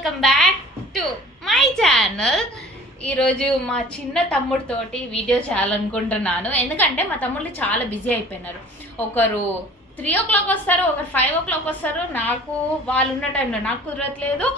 Welcome back to my channel. ఈరోజు మా చిన్న తమ్ముడితోటి వీడియో చేయాలనుకుంటున్నాను. ఎందుకంటే మా తమ్ముళ్ళు చాలా బిజీ అయిపోయినారు. ఒకరు 3 o'clock వస్తారు, ఒకరు 5 o'clock వస్తారు. నాకు వాళ్ళు ఉన్న టైంలో నాకు కుదరట్లేదు,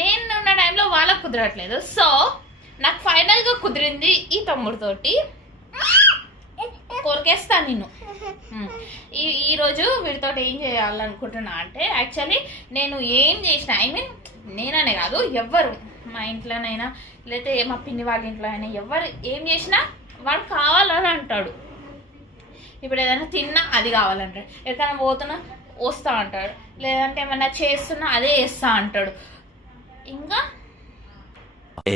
నేను ఉన్న టైంలో వాళ్ళకు కుదరట్లేదు. సో నాకు ఫైనల్గా కుదిరింది ఈ తమ్ముడితోటి. కొరికేస్తాను నేను. ఈరోజు వీడితో ఏం చేయాలనుకుంటున్నా అంటే, యాక్చువల్లీ నేను ఏం చేసిన, నేననే కాదు, ఎవ్వరు మా ఇంట్లోనైనా లేకపోతే మా పిన్ని వాళ్ళ ఇంట్లో అయినా ఎవరు ఏం చేసినా వాడు కావాలని అంటాడు. ఇప్పుడు ఏదైనా తిన్నా అది కావాలంటాడు, ఎక్కడైనా పోతున్నా వస్తా అంటాడు, లేదంటే ఏమన్నా చేస్తున్నా అదే చేస్తా అంటాడు. ఇంకా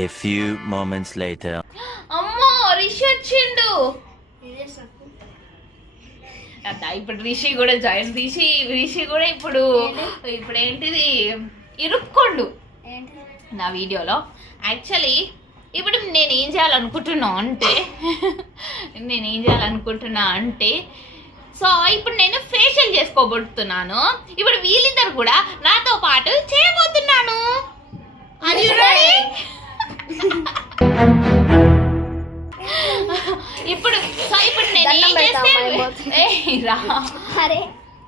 A few moments later. అమ్మో రిషి వచ్చిండు. ఇప్పుడు రిషి కూడా జాయిన్. రిషి కూడా ఇప్పుడు ఏంటిది ఇరుక్కోండు నా వీడియోలో. యాక్చువల్లీ ఇప్పుడు నేను ఏం చేయాలనుకుంటున్నా అంటే సో ఇప్పుడు నేను ఫేషియల్ చేసుకోబోతున్నాను. ఇప్పుడు వీళ్ళిద్దరు కూడా నాతో పాటు చేయబోతున్నాను. అది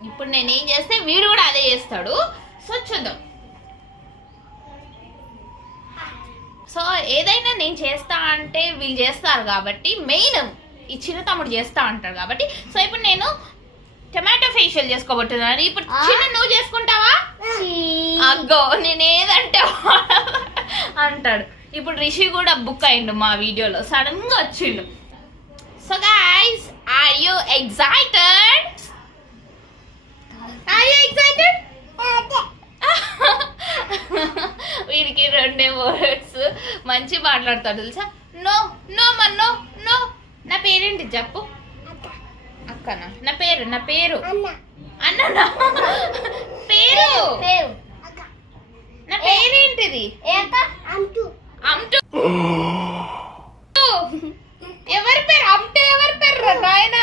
ఇప్పుడు నేను ఏం చేస్తే వీడు కూడా అదే చేస్తాడు. సో చూద్దాం. సో ఏదైనా నేను చేస్తా అంటే వీళ్ళు చేస్తారు కాబట్టి, మెయిన్ ఈ చిన్న తమ్ముడు చేస్తా అంటాడు కాబట్టి. సో ఇప్పుడు నేను టమాటో ఫేషియల్ చేసుకోబోతున్నాను. ఇప్పుడు చిన్న నువ్వు చేసుకుంటావా? అగ్గో నేను ఏదంటే అంటాడు. ఇప్పుడు రిషి కూడా బుక్ అయిండు మా వీడియోలో, సడన్ గా వచ్చిండు. So guys, are you excited? వీడికి 2 words మంచి మాట్లాడతాడు తెలుసా. No no no no. నా పేరేంటి చెప్పు. అక్కనా? నా పేరు అన్ననా? పేరు నా పేరేంటిది? అంటూ. ఎవరి పేరు అంటూ? ఎవరి పేరు నాయన?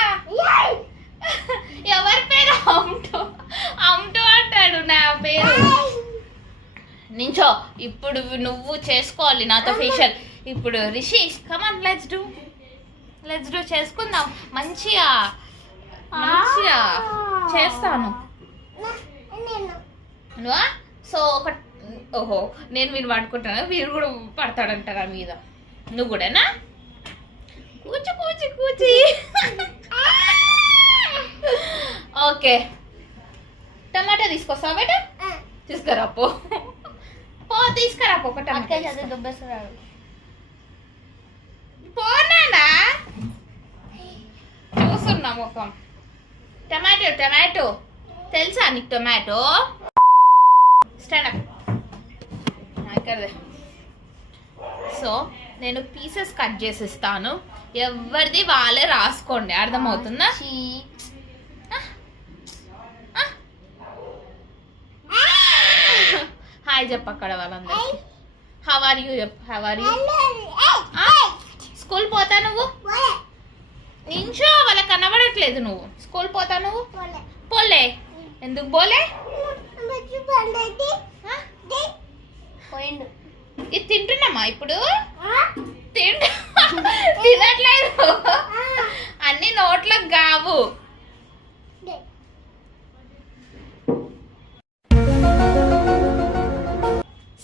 ఎవరి పేరు అంటూ అంటాడు నా పేరు. నించో, ఇప్పుడు నువ్వు చేసుకోవాలి నాతో ఫేషియల్. ఇప్పుడు రిషి కమాన్, లెట్స్ డూ చేసుకుందాం. మంచిగా చేస్తాను. నువ్వా? సో ఓహో, నేను వీడు పడుకుంటాను, వీడు కూడా పడతాడంట నా మీద. నువ్వు కూడానా? కూచి ఓకే. టమాటా తీసుకొస్తావా బేట? తీసుకురా పో ఒక టమాటా. పోనా చూస్తున్నా ముఖం. టమాటో తెలుసా నీకు? Tomato stand up. సో నేను పీసెస్ కట్ చేసి ఇస్తాను, ఎవరిది వాళ్ళే రాసుకోండి. అర్థమవుతుందా? హాయ్ చెప్పు అక్కడ వాళ్ళందరికీ. హౌ ఆర్ యూ చెప్పు. How are you? స్కూల్ పోతా నువ్వు? ఇంచో వాళ్ళకి కనబడట్లేదు. నువ్వు స్కూల్ పోతా? నువ్వు పోలే. ఎందుకు పోలే? ఇది తింటున్నామా ఇప్పుడు? తినట్లేదు. అన్ని నోట్లకు కావు.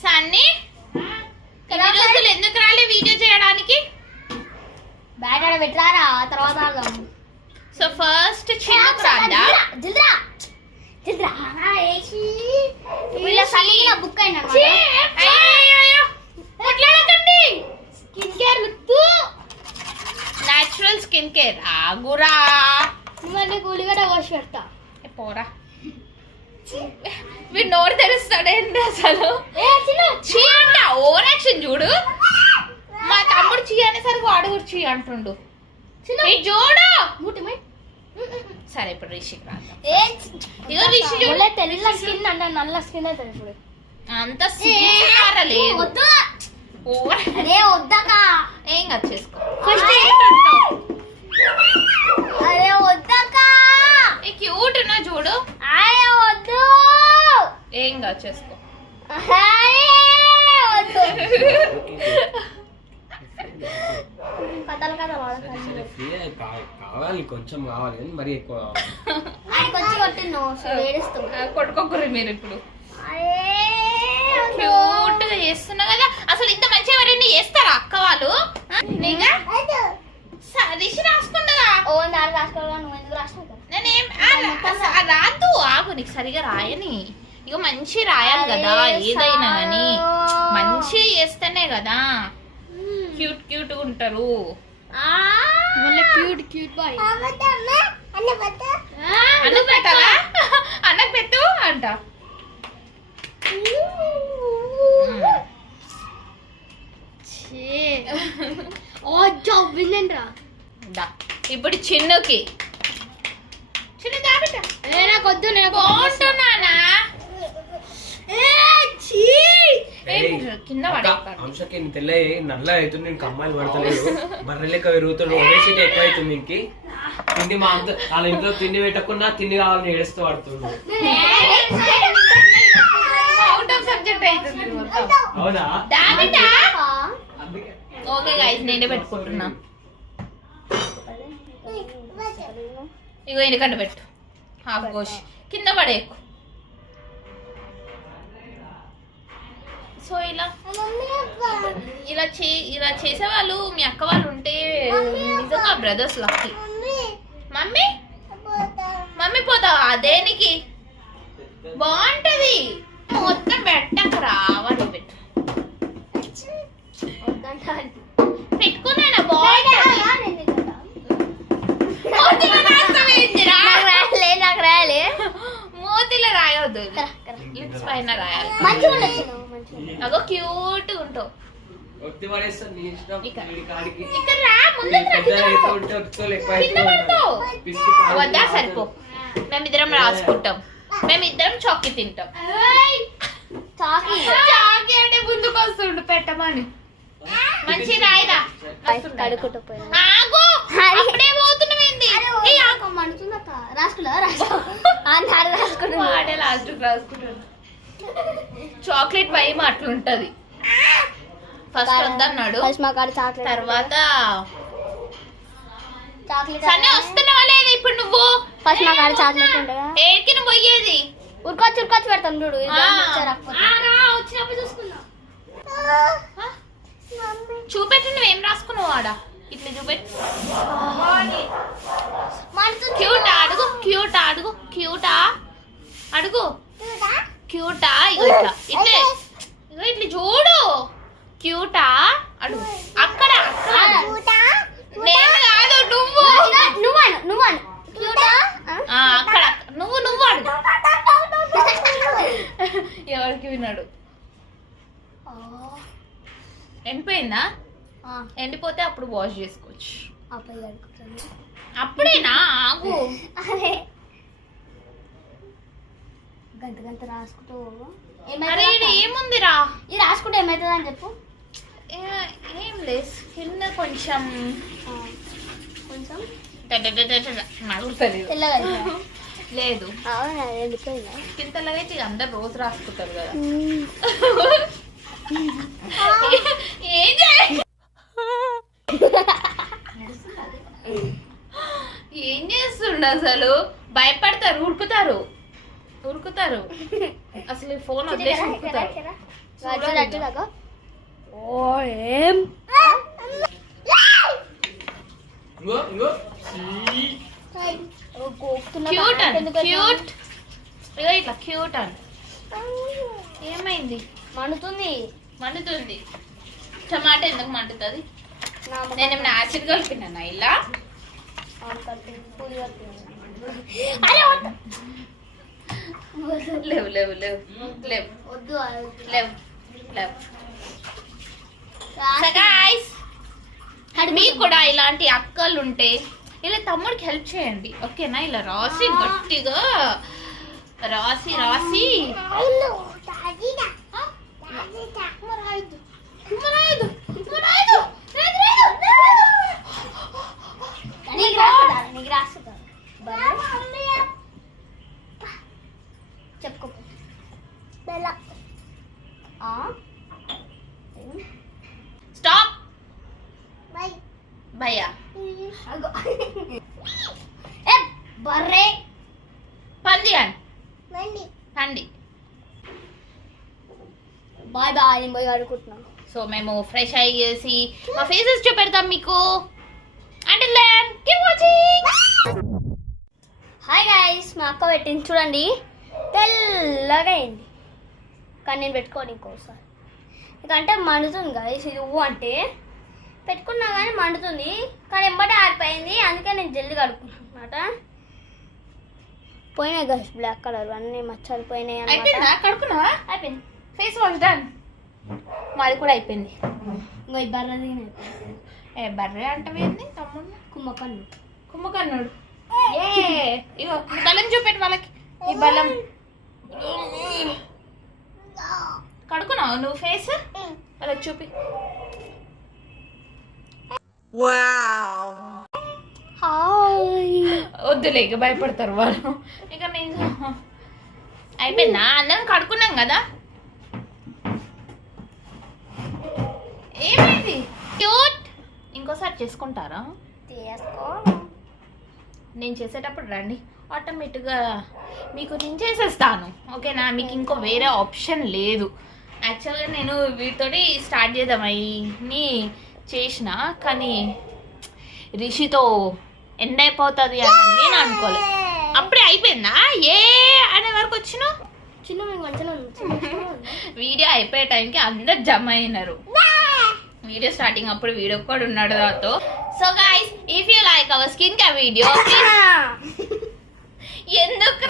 సన్నీ రోజులు ఎందుకు రాలే వీడియో చేయడానికి? పెట్టారా తర్వాత. సో ఫస్ట్ చిన్న బుక్ అయినా న్యాచురల్ స్కిన్ కేర్. ఆగురా, కూలిగడ్డ కోసి పెడతా. పోరా, వీడు నోరు తెరుస్తాడేంటి అసలు? చీ అంట. ఓవర్ యాక్షన్ చూడు. మా తమ్ముడు చీ అనేసరికి వాడు కూడా చీ అంటుండు. చూడు. సరే ఇప్పుడు రిషికి రాద్దాం. తెల్ల స్కిన్ అంటే నల్ల స్కిన్ అయితే ఇప్పుడు అంత లేదు. వద్దకా ఏం కాదు, చేసుకో. అరే వద్దకా, క్యూట్ ఉన్నా చూడు. వద్దు, ఏం కాదు, చేసుకో. హాయ్ కథలు కథలు వాడకండి. ఫ్రీ కావాలి, కొంచెం కావాలి కానీ మరీ ఎక్కువ కావాలి. ఆయనకి వచ్చి కొట్టిండు ఏడుస్తావు. కొట్టుకోకూరి మీరు ఇప్పుడు అరే క్యూట్ గా చేస్తున్నా కదా. అసలు ఇంత మంచిగా ఎవరైనా చేస్తారా అక్క వాళ్ళు? నీగా దిశ రాసుకున్నదా? ఓ దారి రాసుకోవాలి, నువ్వు ఎందుకు రాసినావు? నేనేం రాదు, ఆగు, నీకు సరిగా రాయని. ఇక మంచి రాయాలి కదా ఏదైనా కానీ, మంచి చేస్తేనే కదా క్యూట్ క్యూట్ గా ఉంటారు. Cute cute boy. అన్నకు పెట్టాలా? అన్నకు పెట్టు అంట. ఇప్పుడు చిన్నుకి చిన్ను దాబిట నాకొద్దు, బాగుంటున్నానా? కింద అక్క, పడేస్తాడు. అంశకి తెల్ల నల్ల అవుతుంది, నీకు అమ్మాయిలు పడతలేదు, బర్రె లెక్క పెరుగుతుంది, ఒబేసిటీ ఎక్కువ అవుతుంది ఇంకి. తిండి మా అంత వాళ్ళ ఇంట్లో తిండి పెట్టకుండా తిండి కావాలని ఏడుస్తూ పడుతుంది. అవుట్ ఆఫ్ సబ్జెక్ట్ అవుతుంది మొత్తం. అవునా? దాబిట అందుకే ఓకే గైస్, నేనే పెట్టుకుంటున్నా. ఇగో ఎందుకంటే పెట్టు హాఫ్ గోష్ కింద పడేకు. సో ఇలా చేసేవాళ్ళు మీ అక్క వాళ్ళు ఉంటే నిజంగా బ్రదర్స్ లక్కీ. మమ్మీ మమ్మీ పోతావా దేనికి? బాగుంటది మొత్తం పెట్టక రావాలి. పెట్టు పెట్టుకున్నానా? బాగుంటది. మోతిలో రాస్తావేంటిరా? నాకు రాయాలి. మోతిలో రాయొద్దు, లిప్స్ పైన రాయాలి. అగో క్యూట్ ఉంటావు. ఒత్తి పడేస్తాను నీ ఇష్టం. ఇక్కడ. వీడి కాడికి. ఇక్కడ రా, ముందుకు రా, పెద్ద కింద అయితే పడతావు. ఉంటే ఒత్తుకోలు ఎక్కువ కింద పడతావు. పిసికి పాలు వద్దా? తాగుతావు. సరిపో. మేమిద్దరం రాసుకుంటాం, మేమిద్దరం చాకీ తింటాం. చాకీ అంటే ముందుకు వస్తుండు పెట్టమని. మంచి రాయిదా. కడుకుంటూ పోయినా ఆగు, అప్పుడే పోతున్నావేంది? ఏయ్, ఆగు. మండుతుందక్క. రాసుకున్నా రాసుకుంటా. వాడే లాస్ట్ రాసుకుంటాడు. చాక్లెట్ భయం అట్లుంటది. ఫస్ట్ వద్దన్నాడు, ఫస్ట్ మా కాడ చాక్లెట్, తర్వాత చాక్లెట్ సరే వస్తున్నావా లేదా ఇప్పుడు నువ్వు? ఫస్ట్ మా కాడ చాక్లెట్ ఉండగా ఏడికి నువ్వు పోయేది? ఉరుకొచ్చి పెడతాం చూడు. వచ్చినప్పుడు చూసుకుందాం. చూపెట్టి నువ్వేం రాసుకున్నావు ఆడ? ఇట్లా చూపెట్టు. క్యూటా అడుగు, క్యూటా అడుగు, క్యూటా అడుగు, క్యూటా. ఇగో ఇట్లా ఇట్లే, ఇగో ఇట్లా చూడు. క్యూటా అడుగు. అక్కడ నేను కాదు, నువ్వు అక్కడ నువ్వు అడుగు. ఎవరికి విన్నాడు? ఎండిపోయిందా? ఎండిపోతే అప్పుడు వాష్ చేసుకోవచ్చు. అప్పుడేనా? ఆగు. గంట రాసుకుంటూ అరే ఈడ ఏముందిరా? ఇది రాసుకుంటే ఏమవుతుంది అని చెప్పు. ఏం లేదు, కింద కొంచెం కొంచెం నడుగుతుంది. తెల్లగా లేదు అవునా? ఎందుకైనా కింద తెల్లగైతే ఇక అందరు రోజు రాసుకుంటారు కదా. ఏం ఏం చేస్తుండ అసలు? భయపడతారు, ఉరుకుతారు. అసలు ఈ ఫోన్ వదిలేసి ఉరుకుతారు. ఇంగో క్యూట్ అని క్యూట్. ఇగో ఇట్లా క్యూట్ అని. ఏమైంది? మండుతుంది. టమాటా ఎందుకు మండుతుంది? నేనేమైనా యాసిడ్ కలిపినా ఇలా? లేవు లేవు లేవు లేవు లేవు లేవు. గాయ్స్, మీకు కూడా ఇలాంటి అక్కలు ఉంటే ఇలా తమ్ముడికి హెల్ప్ చేయండి, ఓకేనా? ఇలా రాసి గట్టిగా రాసి చెప్పుకో. స్టాప్ బై భయ్యా ఏ బర్రే పంది అని రండి పండి. బాయ్ బాయ్ నేను పోయి ఆడుకుంటున్నాను. సో మేము ఫ్రెష్ అయ్యేసి మా ఫేసెస్ చూపెడతాం మీకు. అంటే లెన్ కీప్ వాచింగ్. హాయ్ గైస్, మా అక్క పెట్టింది చూడండి, తెల్లగా అయింది. కానీ నేను పెట్టుకోను ఇంకోసారి, ఎందుకంటే మండుతుంది గైస్. ఇది ఊ అంటే పెట్టుకున్నా కానీ మండుతుంది, కానీ ఎంబటే ఆరిపోయింది. అందుకే నేను జల్దీ కడుక్కున్నాను అనమాట. పోయినాయి గైస్ బ్లాక్ కలర్ అన్నీ మచ్చలు పోయినాయి అయిపోయిందా? అన్నమాట. కడుక్కున్నావా? అయిపోయింది. Face wash done. మాది కూడా అయిపోయింది. ఇంకో ఈ బర్రది ఏ బర్రె అంటవేంది తమ్ముడు? కుమ్మకన్ను. కుంభకర్ణుడు. ఏ ఇగో నీ బలం చూపెట్టు వాళ్ళకి. నీ బలం కడుకున్నావు నువ్వు ఫేస్? వాళ్ళకి చూపి. హాయ్. వద్దులే ఇక భయపడతారు వాళ్ళు. ఇక నేను అయిపోయిందా? అందరం కడుక్కున్నాం కదా. ఏమైంది? క్యూట్. ఇంకోసారి చేసుకుంటారా? తీసుకో. నేను చేసేటప్పుడు రండి, ఆటోమేటిక్గా మీకు నేను చేసేస్తాను. ఓకేనా? మీకు ఇంకో వేరే ఆప్షన్ లేదు. యాక్చువల్గా నేను వీటితోటి స్టార్ట్ చేద్దామని చేసిన, కానీ రిషితో ఎండ్ అయిపోతుంది అని నేను అనుకోలేదు. అప్పుడే అయిపోయిందా? ఏ అనే వరకు వచ్చినా చిన్న మేము మంచిగా వీడియో అయిపోయే టైంకి అందరు జమ అయినారు. వీడియో స్టార్టింగ్ అప్పుడు వీడియో కూడా ఉన్నాడు నాతో. So guys, if you like our skin care video, ఎందుకు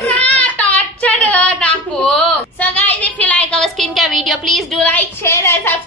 టార్చర్ నాకు. So guys, if you like our skin care video, please do like, share and subscribe.